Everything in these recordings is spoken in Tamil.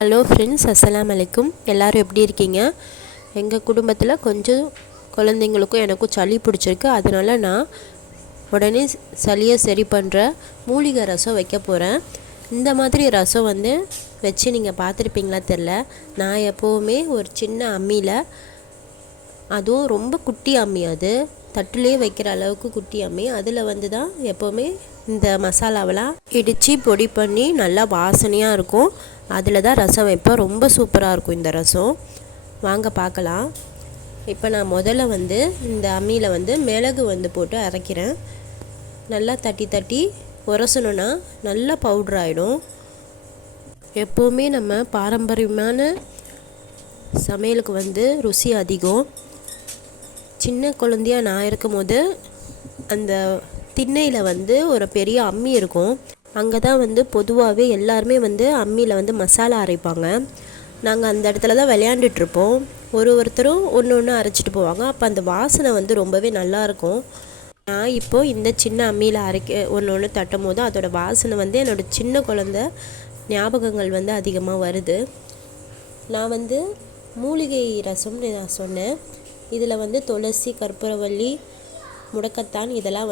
ஹலோ ஃப்ரெண்ட்ஸ், அஸ்ஸலாமு அலைக்கும். எல்லோரும் எப்படி இருக்கீங்க? எங்கள் குடும்பத்தில் கொஞ்சம் குழந்தைங்களுக்கும் எனக்கும் சளி பிடிச்சிருக்கு. அதனால நான் உடனே சளியை சரி பண்ணுற மூலிகை ரசம் வைக்க போகிறேன். இந்த மாதிரி ரசம் வச்சு நீங்கள் பார்த்துருப்பீங்களா தெரில. நான் எப்போவுமே ஒரு சின்ன அம்மியில், அதுவும் ரொம்ப குட்டி அம்மி, அது தட்டுலேயே வைக்கிற அளவுக்கு குட்டி அம்மி, அதில் தான் எப்போவுமே இந்த மசாலாவெல்லாம் இடித்து பொடி பண்ணி நல்லா வாசனையாக இருக்கும். அதில் தான் ரசம் வைப்பேன். ரொம்ப சூப்பராக இருக்கும் இந்த ரசம். வாங்க பார்க்கலாம். இப்போ நான் முதல்ல இந்த அம்மியில் மிளகு போட்டு அரைக்கிறேன். நல்லா தட்டி தட்டி உரசணுன்னா நல்லா பவுட்ரு ஆகிடும். எப்போவுமே நம்ம பாரம்பரியமான சமையலுக்கு ருசி அதிகம். சின்ன குழந்தையாக நான் இருக்கும் போது அந்த திண்ணையில் ஒரு பெரிய அம்மி இருக்கும். அங்கே தான் பொதுவாகவே எல்லாருமே அம்மியில் மசாலா அரைப்பாங்க. நாங்கள் அந்த இடத்துல தான் விளையாண்டுட்ருப்போம். ஒருத்தரும் ஒன்று அரைச்சிட்டு போவாங்க. அப்போ அந்த வாசனை ரொம்பவே நல்லாயிருக்கும். நான் இப்போது இந்த சின்ன அம்மியில் ஒன்று தட்டும் போது அதோடய வாசனை என்னோடய சின்ன குழந்த ஞாபகங்கள் அதிகமாக வருது. நான் மூலிகை ரசம்னு நான் சொன்னேன். இதில் துளசி, கற்பூரவள்ளி, முடக்கத்தான் இதெல்லாம்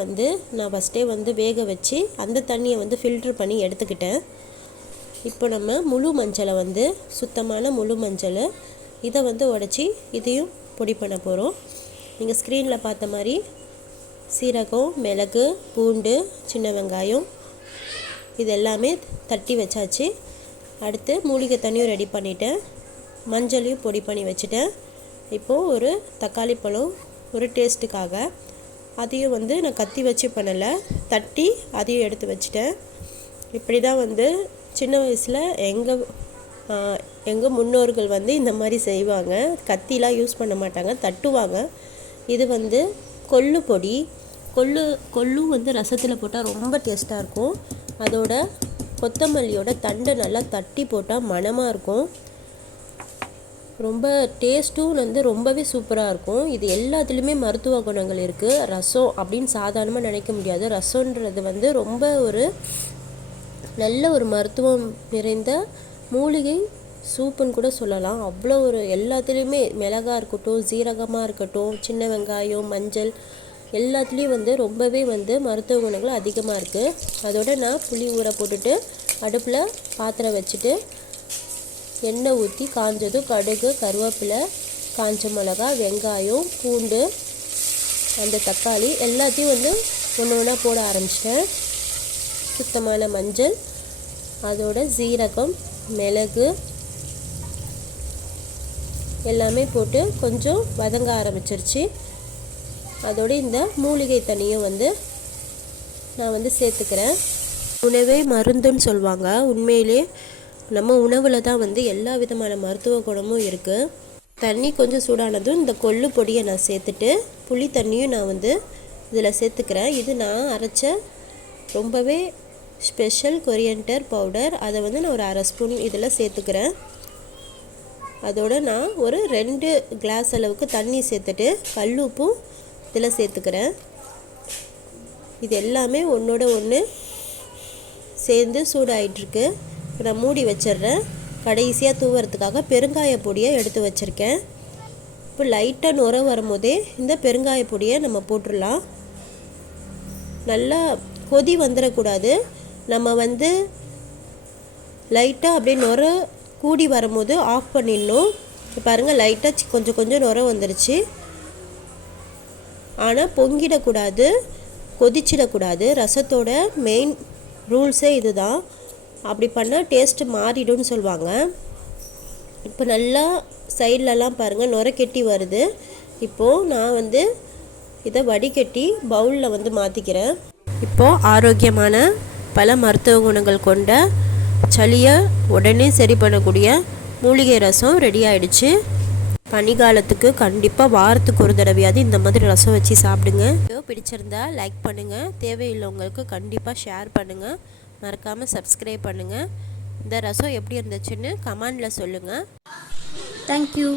நான் ஃபஸ்ட்டே வேக வச்சு அந்த தண்ணியை ஃபில்ட்ரு பண்ணி எடுத்துக்கிட்டேன். இப்போ நம்ம முழு மஞ்சளை சுத்தமான முழு மஞ்சள் இதை உடச்சி இதையும் பொடி பண்ண போகிறோம். நீங்கள் ஸ்க்ரீனில் பார்த்த மாதிரி சீரகம், மிளகு, பூண்டு, சின்ன வெங்காயம் இது எல்லாமே தட்டி வச்சாச்சு. அடுத்து மூலிகை தண்ணியும் ரெடி பண்ணிவிட்டேன். மஞ்சளையும் பொடி பண்ணி வச்சுட்டேன். இப்போது ஒரு தக்காளி பழம் ஒரு டேஸ்ட்டுக்காக அதையும் நான் கத்தி வச்சு பண்ணலை, தட்டி அதையும் எடுத்து வச்சுட்டேன். இப்படி தான் சின்ன வயசில் எங்கள் முன்னோர்கள் இந்த மாதிரி செய்வாங்க. கத்திலாம் யூஸ் பண்ண மாட்டாங்க, தட்டுவாங்க. இது கொள்ளு பொடி. கொள்ளும் ரசத்தில் போட்டால் ரொம்ப டேஸ்ட்டாக இருக்கும். அதோட கொத்தமல்லியோட தண்டை நல்லா தட்டி போட்டால் மணமாக இருக்கும். ரொம்ப டேஸ்ட்டும் ரொம்பவே சூப்பராக இருக்கும். இது எல்லாத்துலேயுமே மருத்துவ குணங்கள் இருக்குது. ரசம் அப்படின்னு சாதாரணமாக நினைக்க முடியாது. ரசம்ன்றது ரொம்ப ஒரு நல்ல ஒரு மருத்துவம் நிறைந்த மூலிகை சூப்புன்னு கூட சொல்லலாம். அவ்வளோ ஒரு எல்லாத்துலேயுமே மிளகாக இருக்கட்டும், சீரகமாக இருக்கட்டும், சின்ன வெங்காயம், மஞ்சள் எல்லாத்துலேயும் ரொம்பவே மருத்துவ குணங்கள் அதிகமாக இருக்குது. அதோடு நான் புளி ஊற போட்டுட்டு அடுப்பில் பாத்திரம் வச்சுட்டு எண்ணெய் ஊற்றி காஞ்சதும் கடுகு, கருவேப்பிலை, காஞ்ச மிளகா, வெங்காயம், பூண்டு, அந்த தக்காளி எல்லாத்தையும் ஒன்று ஒன்றா போட ஆரம்பிச்சிட்டேன். சுத்தமான மஞ்சள், அதோட சீரகம், மிளகு எல்லாமே போட்டு கொஞ்சம் வதங்க ஆரம்பிச்சிருச்சு. அதோடு இந்த மூலிகை தண்ணியும் நான் சேர்த்துக்கிறேன். உணவே மருந்துன்னு சொல்லுவாங்க. உண்மையிலே நம்ம உணவில் தான் எல்லா விதமான மருத்துவ குணமும் இருக்குது. தண்ணி கொஞ்சம் சூடானதும் இந்த கொள்ளு பொடியை நான் சேர்த்துட்டு புளி தண்ணியும் நான் இதில் சேர்த்துக்கிறேன். இது நான் அரைச்ச ரொம்பவே ஸ்பெஷல் கொரியண்டர் பவுடர். அதை நான் ஒரு 1/2 ஸ்பூன் இதில் சேர்த்துக்கிறேன். அதோடு நான் ஒரு 2 கிளாஸ் அளவுக்கு தண்ணி சேர்த்துட்டு கல்லுப்பும் இதில் சேர்த்துக்கிறேன். இது எல்லாமே ஒன்றோட ஒன்று சேர்ந்து சூடாயிட்ருக்கு. நான் மூடி வச்சிடுறேன். கடைசியாக தூவுறதுக்காக பெருங்காய பொடியை எடுத்து வச்சுருக்கேன். இப்போ லைட்டாக நுர வரும்போதே இந்த பெருங்காய பொடியை நம்ம போட்டுடலாம். நல்லா கொதி வந்துடக்கூடாது. நம்ம லைட்டாக அப்படியே நுர கூடி வரும்போது ஆஃப் பண்ணிடணும். பாருங்கள், லைட்டாக கொஞ்சம் கொஞ்சம் நுர வந்துடுச்சு. ஆனால் பொங்கிடக்கூடாது, கொதிச்சிடக்கூடாது. ரசத்தோட மெயின் ரூல்ஸே இதுதான். அப்படி பண்ணால் டேஸ்ட்டு மாறிடும்னு சொல்லுவாங்க. இப்போ நல்லா சைட்லலாம் பாருங்கள் நுர கெட்டி வருது. இப்போது நான் இதை வடிகட்டி பவுலில் மாற்றிக்கிறேன். இப்போது ஆரோக்கியமான பல மருத்துவ குணங்கள் கொண்ட சளியை உடனே சரி பண்ணக்கூடிய மூலிகை ரசம் ரெடி ஆகிடுச்சு. பனிக்காலத்துக்கு கண்டிப்பாக வாரத்துக்கு ஒரு தடவையாவது இந்த மாதிரி ரசம் வச்சு சாப்பிடுங்க. பிடிச்சிருந்தா லைக் பண்ணுங்கள். தேவையில்லைவங்களுக்கு கண்டிப்பாக ஷேர் பண்ணுங்கள். மறக்காமல் சப்ஸ்கிரைப் பண்ணுங்கள். இந்த ரசம் எப்படி இருந்துச்சுன்னு கமெண்டில் சொல்லுங்கள். தேங்க்யூ.